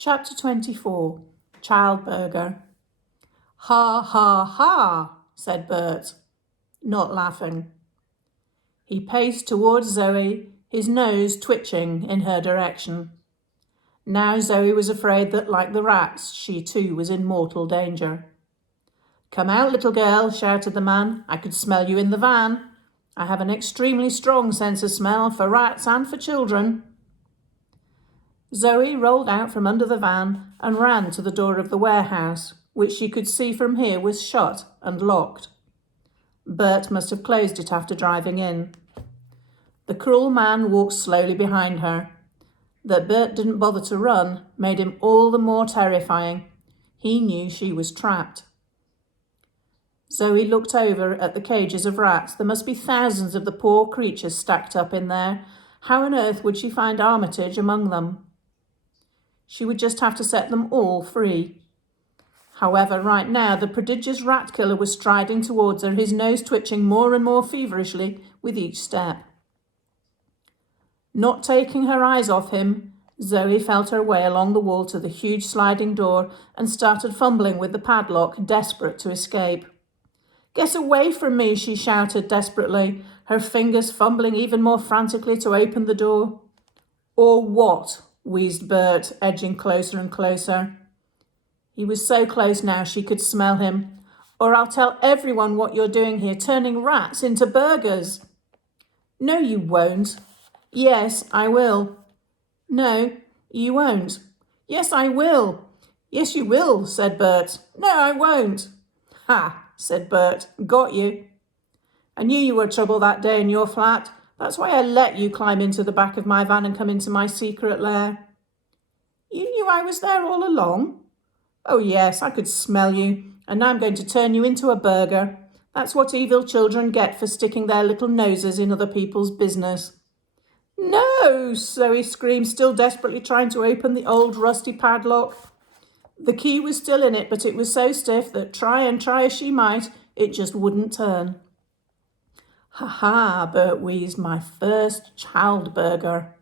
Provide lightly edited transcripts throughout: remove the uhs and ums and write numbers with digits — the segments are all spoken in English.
Chapter 24. Child Burger. Ha, ha, ha, said Bert, not laughing. He paced towards Zoe, his nose twitching in her direction. Now Zoe was afraid that, like the rats, she too was in mortal danger. Come out, little girl, shouted the man. I could smell you in the van. I have an extremely strong sense of smell for rats and for children. Zoe rolled out from under the van and ran to the door of the warehouse, which she could see from here was shut and locked. Bert must have closed it after driving in. The cruel man walked slowly behind her. That Bert didn't bother to run made him all the more terrifying. He knew she was trapped. Zoe looked over at the cages of rats. There must be thousands of the poor creatures stacked up in there. How on earth would she find Armitage among them? She would just have to set them all free. However, right now, the prodigious rat killer was striding towards her, his nose twitching more and more feverishly with each step. Not taking her eyes off him, Zoe felt her way along the wall to the huge sliding door and started fumbling with the padlock, desperate to escape. Get away from me, she shouted desperately, her fingers fumbling even more frantically to open the door. Or what? Wheezed Bert, edging closer and closer. He was so close now she could smell him. Or I'll tell everyone what you're doing here, turning rats into burgers. No, you won't. Yes, I will. No, you won't. Yes, I will. Yes, you will, said Bert. No, I won't. Ha, said Bert. Got you. I knew you were trouble that day in your flat. That's why I let you climb into the back of my van and come into my secret lair. You knew I was there all along? Oh yes, I could smell you, and now I'm going to turn you into a burger. That's what evil children get for sticking their little noses in other people's business. No, Zoe screamed, still desperately trying to open the old rusty padlock. The key was still in it, but it was so stiff that try as she might, it just wouldn't turn. Ha ha, Bert wheezed, my first child burger.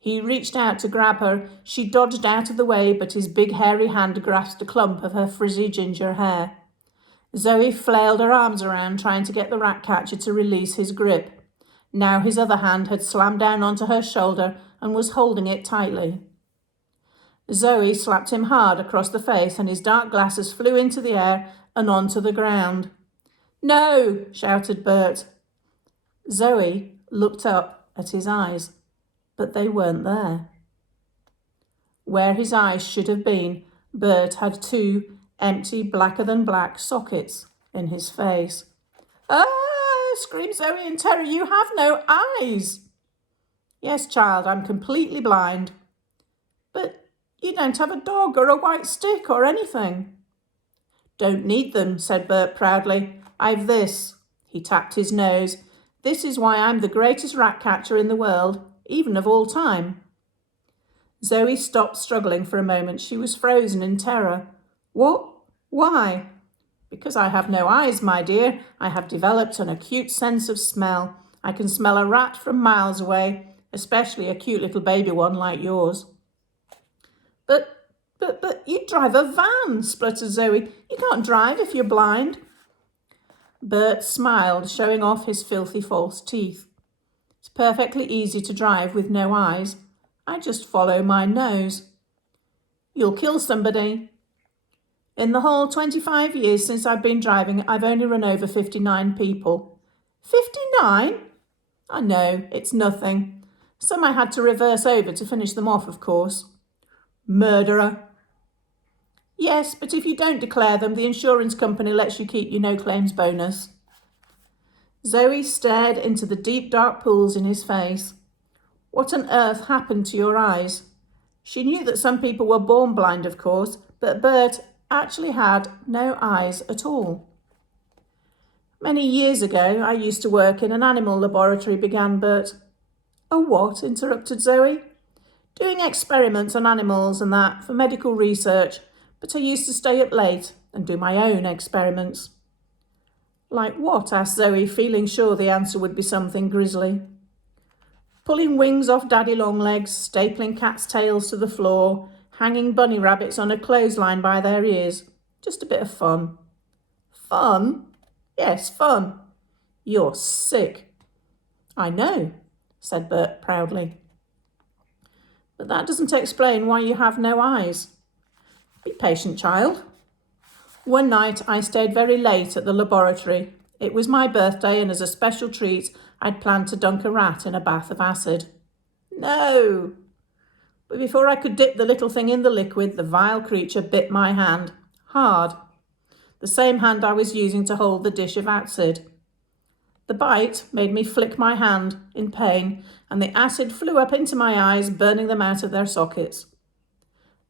He reached out to grab her. She dodged out of the way, but his big hairy hand grasped a clump of her frizzy ginger hair. Zoe flailed her arms around, trying to get the rat catcher to release his grip. Now his other hand had slammed down onto her shoulder and was holding it tightly. Zoe slapped him hard across the face, and his dark glasses flew into the air and onto the ground. No, shouted Bert. Zoe looked up at his eyes, but they weren't there. Where his eyes should have been, Bert had two empty, blacker-than-black sockets in his face. Ah, screamed Zoe in terror, you have no eyes. Yes, child, I'm completely blind. But you don't have a dog or a white stick or anything. Don't need them, said Bert proudly. I've this. He tapped his nose. This is why I'm the greatest rat catcher in the world, even of all time. Zoe stopped struggling for a moment. She was frozen in terror. What? Why? Because I have no eyes, my dear. I have developed an acute sense of smell. I can smell a rat from miles away, especially a cute little baby one like yours. But you drive a van, spluttered Zoe. You can't drive if you're blind. Bert smiled, showing off his filthy false teeth. It's perfectly easy to drive with no eyes. I just follow my nose. You'll kill somebody. In the whole 25 years since I've been driving, I've only run over 59 people. 59? I know, it's nothing. Some I had to reverse over to finish them off, of course. Murderer. Yes, but if you don't declare them, the insurance company lets you keep your no-claims bonus. Zoe stared into the deep, dark pools in his face. What on earth happened to your eyes? She knew that some people were born blind, of course, but Bert actually had no eyes at all. Many years ago, I used to work in an animal laboratory, began Bert. A what? Interrupted Zoe. Doing experiments on animals and that for medical research. But I used to stay up late and do my own experiments. Like what? Asked Zoe, feeling sure the answer would be something grisly. Pulling wings off daddy long legs, stapling cats' tails to the floor, hanging bunny rabbits on a clothesline by their ears. Just a bit of fun. Fun? Yes, fun. You're sick. I know, said Bert proudly. But that doesn't explain why you have no eyes. Be patient, child. One night I stayed very late at the laboratory. It was my birthday, and as a special treat, I'd planned to dunk a rat in a bath of acid. No! But before I could dip the little thing in the liquid, the vile creature bit my hand. Hard. The same hand I was using to hold the dish of acid. The bite made me flick my hand in pain, and the acid flew up into my eyes, burning them out of their sockets.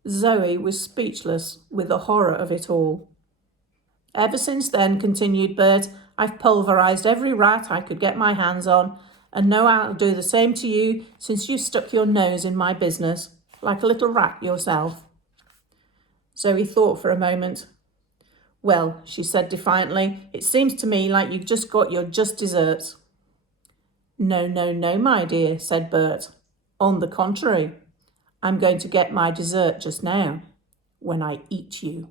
Zoe was speechless with the horror of it all. Ever since then, continued Bert, I've pulverised every rat I could get my hands on, and know I'll do the same to you since you stuck your nose in my business, like a little rat yourself. Zoe thought for a moment. Well, she said defiantly, it seems to me like you've just got your just desserts. No, no, no, my dear, said Bert. On the contrary, I'm going to get my dessert just now, when I eat you.